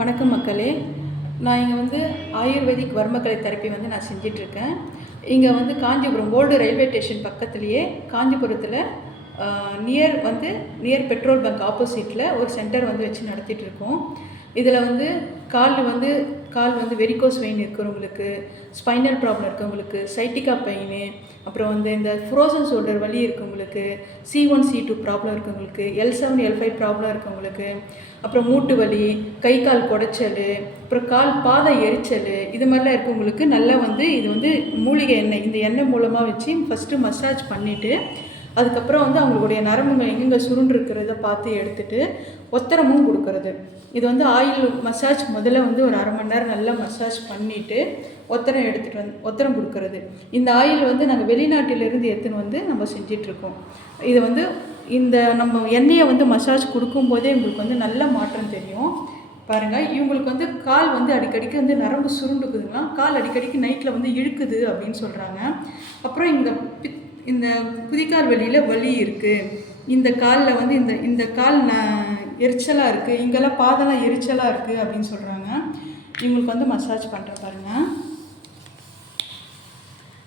வணக்கம் மக்களே. நான் இங்கே வந்து ஆயுர்வேதிக் வர்மக்கலை தெரப்பி வந்து நான் செஞ்சிட்ருக்கேன். இங்கே வந்து காஞ்சிபுரம் ஓல்டு ரயில்வே ஸ்டேஷன் பக்கத்துலேயே காஞ்சிபுரத்தில் நியர் பெட்ரோல் பங்க் ஆப்போசிட்டில் ஒரு சென்டர் வந்து வச்சு நடத்திட்டுருக்கோம். இதில் வந்து கால் வந்து வெரிகோஸ் வெயின் இருக்கிறவங்களுக்கு, ஸ்பைனல் ப்ராப்ளம் இருக்கவங்களுக்கு, சைட்டிகா பெயின், அப்புறம் வந்து இந்த ஃப்ரோசன் ஷோல்டர் வலி இருக்கவங்களுக்கு, C1 C2 ப்ராப்ளம் இருக்கவங்களுக்கு, L7 L5 ப்ராப்ளம் இருக்கவங்களுக்கு, அப்புறம் மூட்டு வலி, கை கால் குடைச்சல், அப்புறம் கால் பாத எரிச்சல், இது மாதிரிலாம் இருக்கவங்களுக்கு நல்லா வந்து இது வந்து மூலிகை எண்ணெய், இந்த எண்ணெய் மூலமாக வச்சு ஃபஸ்ட்டு மசாஜ் பண்ணிவிட்டு அதுக்கப்புறம் வந்து அவங்களுடைய நரம்புகள் எங்கெங்கே சுருண்டிருக்கிறத பார்த்து எடுத்துகிட்டு ஒத்தரமும் கொடுக்கறது. இது வந்து ஆயில் மசாஜ் முதல்ல வந்து ஒரு அரை மணி நேரம் நல்லா மசாஜ் பண்ணிவிட்டு ஒத்தரம் கொடுக்கறது. இந்த ஆயில் வந்து நாங்கள் வெளிநாட்டிலேருந்து எடுத்துன்னு வந்து நம்ம செஞ்சிட்ருக்கோம். இது வந்து இந்த நம்ம எண்ணெயை வந்து மசாஜ் கொடுக்கும்போதே உங்களுக்கு வந்து நல்ல மாற்றம் தெரியும். பாருங்கள், இவங்களுக்கு வந்து கால் வந்து அடிக்கடிக்கு வந்து நரம்பு சுருண்டுக்குதுன்னா கால் அடிக்கடிக்கு நைட்டில் வந்து இழுக்குது அப்படின்னு சொல்கிறாங்க. அப்புறம் இந்த குதிக்கால் வலியில் வலி இருக்குது, இந்த காலில் வந்து இந்த கால் எரிச்சலாக இருக்குது, இங்கெல்லாம் பாதெல்லாம் எரிச்சலாக இருக்குது அப்படின்னு சொல்கிறாங்க. இவங்களுக்கு வந்து மசாஜ் பண்ணுற பாருங்கள்.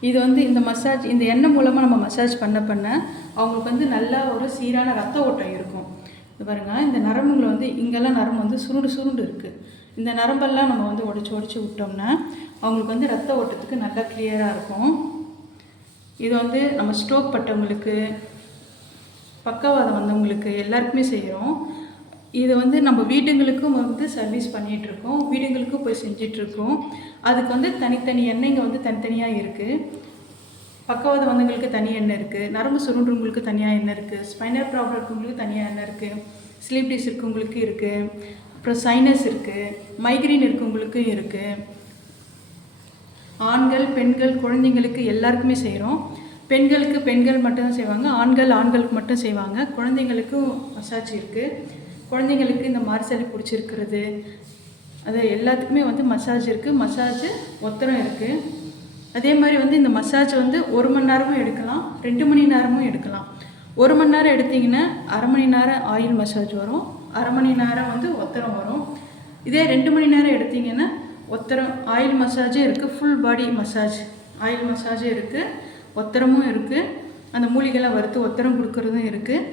இது வந்து இந்த எண்ணெய் மூலமாக நம்ம மசாஜ் பண்ண அவங்களுக்கு வந்து நல்லா ஒரு சீரான ரத்த ஓட்டம் இருக்கும். இது பாருங்கள், இந்த நரம்புகளை வந்து இங்கெல்லாம் நரம்பு வந்து சுருண்டு இருக்குது. இந்த நரம்பெல்லாம் நம்ம வந்து உடச்சி விட்டோம்னா அவங்களுக்கு வந்து ரத்த ஓட்டத்துக்கு நல்லா கிளியராக இருக்கும். இது வந்து நம்ம ஸ்ட்ரோக் பட்டவங்களுக்கு, பக்கவாதம் வந்தவங்களுக்கு எல்லாருக்குமே செய்கிறோம். இது வந்து நம்ம வீடுங்களுக்கும் வந்து சர்வீஸ் பண்ணிகிட்ருக்கோம், வீடுங்களுக்கும் போய் செஞ்சிட்ருக்கோம். அதுக்கு வந்து தனித்தனி எண்ணெய்ங்க வந்து தனித்தனியாக இருக்குது. பக்கவாதம் வந்தவங்களுக்கு தனி எண்ணெய் இருக்குது, நரம்பு சுருண்டுறவங்களுக்கு தனியாக எண்ணெய் இருக்குது, ஸ்பைனல் ப்ராப்ளம் இருக்கவங்களுக்கு தனியாக எண்ணெய் இருக்குது, ஸ்லீப் டிஸ் இருக்கவங்களுக்கு இருக்குது, அப்புறம் சைனஸ் இருக்குது, மைக்ரேன் இருக்கவங்களுக்கு இருக்குது. ஆண்கள், பெண்கள், குழந்தைங்களுக்கு எல்லாருக்குமே செய்கிறோம். பெண்கள் மட்டும்தான் செய்வாங்க, ஆண்களுக்கு மட்டும் செய்வாங்க. குழந்தைங்களுக்கும் மசாஜ் இருக்குது. குழந்தைங்களுக்கு இந்த மார்சலி பிடிச்சிருக்கிறது அது எல்லாத்துக்குமே வந்து மசாஜ் இருக்குது. மசாஜ் ஒத்தரம் இருக்குது. அதே மாதிரி வந்து இந்த மசாஜ் வந்து 1 மணி நேரமும் எடுக்கலாம், 2 மணி நேரமும் எடுக்கலாம். 1 மணி நேரம் எடுத்திங்கன்னா அரை மணி நேரம் ஆயில் மசாஜ் வரும், அரை மணி நேரம் வந்து ஒத்தரம் வரும். இதே 2 மணி நேரம் எடுத்திங்கன்னா ஒத்தரம் ஆயில் மசாஜும் இருக்குது, ஃபுல் பாடி மசாஜ் ஆயில் மசாஜும் இருக்குது, ஒத்தரமும் இருக்குது, அந்த மூலிகைலாம் வறுத்து ஒத்தரம் கொடுக்குறதும் இருக்குது.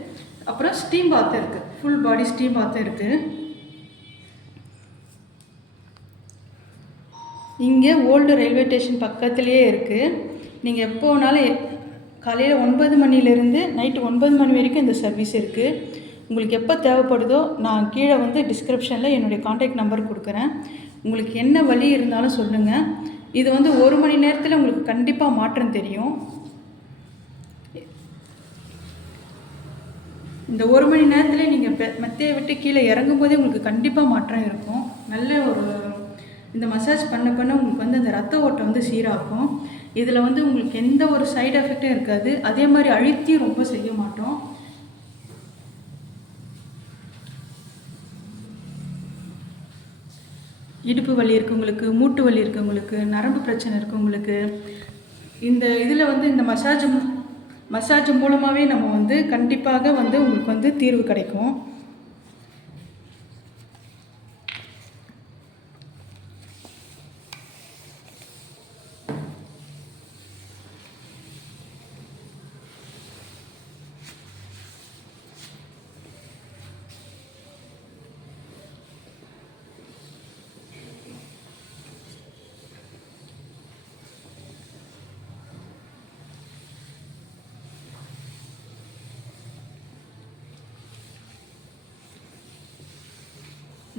அப்புறம் ஸ்டீம் பாத்தும் இருக்குது, ஃபுல் பாடி ஸ்டீம் பாத்தும் இருக்குது. இங்கே ஓல்டு ரயில்வே ஸ்டேஷன் பக்கத்துலேயே இருக்குது. நீங்கள் எப்போ வேணாலும் காலையில் 9 மணிலேருந்து நைட்டு 9 மணி வரைக்கும் இந்த சர்வீஸ் இருக்குது. உங்களுக்கு எப்போ தேவைப்படுதோ நான் கீழே வந்து டிஸ்கிரிப்ஷனில் என்னுடைய கான்டாக்ட் நம்பர் கொடுக்குறேன். உங்களுக்கு என்ன வலி இருந்தாலும் சொல்லுங்கள். இது வந்து 1 மணி நேரத்தில் உங்களுக்கு கண்டிப்பாக மாற்றம் தெரியும். இந்த 1 மணி நேரத்தில் நீங்கள் மெத்தையை விட்டு கீழே இறங்கும் போதே உங்களுக்கு கண்டிப்பாக மாற்றம் இருக்கும். நல்ல ஒரு இந்த மசாஜ் பண்ண உங்களுக்கு வந்து அந்த ரத்த ஓட்டம் வந்து சீராகும். இதில் வந்து உங்களுக்கு எந்த ஒரு சைடு எஃபெக்டும் இருக்காது. அதே மாதிரி அழுத்தியும் ரொம்ப செய்ய மாட்டோம். இடுப்பு வலி இருக்கவங்களுக்கு, மூட்டு வலி இருக்கவங்களுக்கு, நரம்பு பிரச்சனை இருக்கவங்களுக்கு இந்த இதில் வந்து இந்த மசாஜ் மூலமாகவே நம்ம வந்து கண்டிப்பாக வந்து உங்களுக்கு வந்து தீர்வு கிடைக்கும்.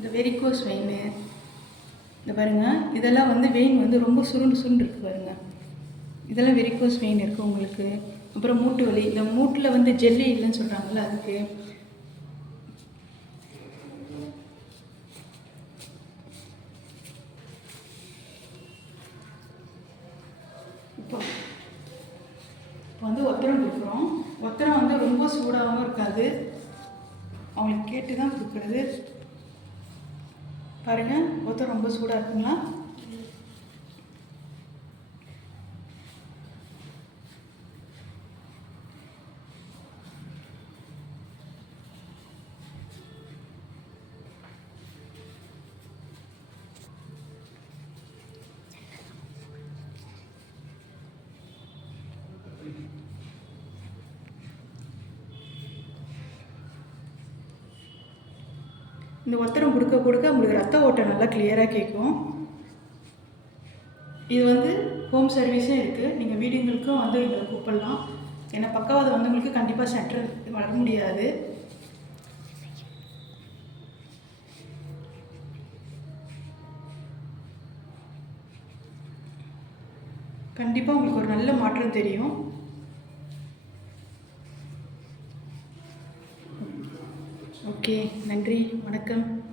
இந்த வெரிகோஸ் வெயின் இந்த பாருங்கள், இதெல்லாம் வந்து வெயின் வந்து ரொம்ப சுருண்டு இருக்குது பாருங்கள். இதெல்லாம் வெரிகோஸ் வெயின் இருக்குது உங்களுக்கு. அப்புறம் மூட்டு வலி, இந்த மூட்டில் வந்து ஜெல்லி இல்லைன்னு சொல்கிறாங்கல்ல, அதுக்கு. இப்போ வந்து ஒத்தரம் கொடுக்குறோம். ஒத்தரம் வந்து ரொம்ப சூடாகவும் இருக்காது, அவங்களுக்கு கேட்டு தான் கொடுக்குறது. பாருங்கள், ஒத்தரம் ரொம்ப சூடாக இருக்குங்களா? இந்த ஒத்தடம் கொடுக்க கொடுக்க உங்களுக்கு ரத்த ஓட்டம் நல்லா கிளியராக கேட்கும். இது வந்து ஹோம் சர்வீஸும் இருக்குது. நீங்கள் வீடுங்களுக்கும் வந்து எங்களை கூப்பிடலாம். ஏன்னா பக்கவாதம் வந்தவங்களுக்கு கண்டிப்பாக சென்டர் வர முடியாது. கண்டிப்பாக உங்களுக்கு ஒரு நல்ல மாற்றம் தெரியும். ஓகே, நன்றி, வணக்கம்.